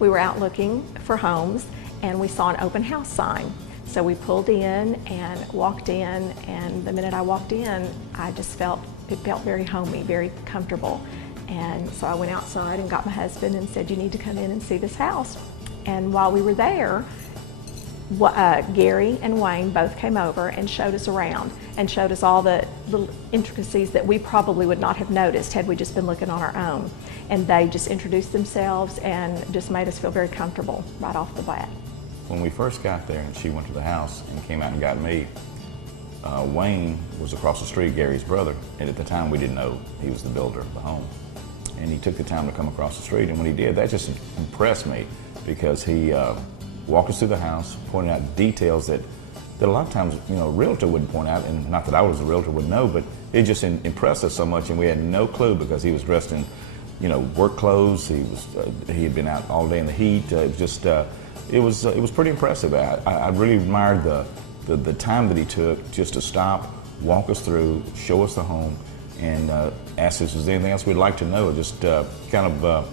We were out looking for homes and we saw an open house sign. So we pulled in and walked in, and the minute I walked in, I just felt very homey, very comfortable. And so I went outside and got my husband and said, "You need to come in and see this house." And while we were there, Gary and Wayne both came over and showed us around and showed us all the little intricacies that we probably would not have noticed had we just been looking on our own. And they just introduced themselves and just made us feel very comfortable right off the bat. When we first got there and she went to the house and came out and got me, Wayne was across the street, Gary's brother, and at the time we didn't know he was the builder of the home. And he took the time to come across the street, and when he did, that just impressed me because he walked us through the house, pointed out details that a lot of times, a realtor wouldn't point out, and not that I was a realtor would know, but it just impressed us so much, and we had no clue because he was dressed in, work clothes. He had been out all day in the heat. It was just, it was pretty impressive. I really admired the time that he took just to stop, walk us through, show us the home, and ask us if there's anything else we'd like to know. Just kind of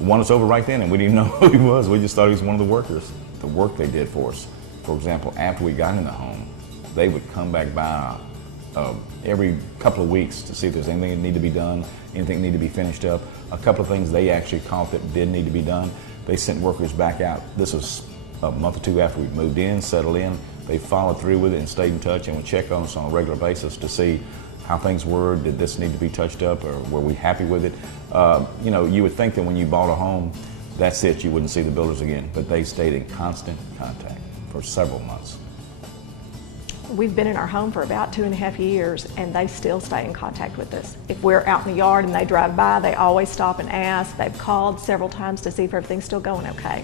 won us over right then, and we didn't even know who he was. We just thought he was one of the workers. The work they did for us. For example, after we got in the home, they would come back by every couple of weeks to see if there's anything that needed to be done, anything that needed to be finished up. A couple of things they actually caught that did need to be done. They sent workers back out. This was a month or two after we moved in, settled in. They followed through with it and stayed in touch and would check on us on a regular basis to see how things were. Did this need to be touched up, or were we happy with it? You would think that when you bought a home, that's it, you wouldn't see the builders again, but they stayed in constant contact for several months. We've been in our home for about 2.5 years, and they still stay in contact with us. If we're out in the yard and they drive by, they always stop and ask. They've called several times to see if everything's still going okay.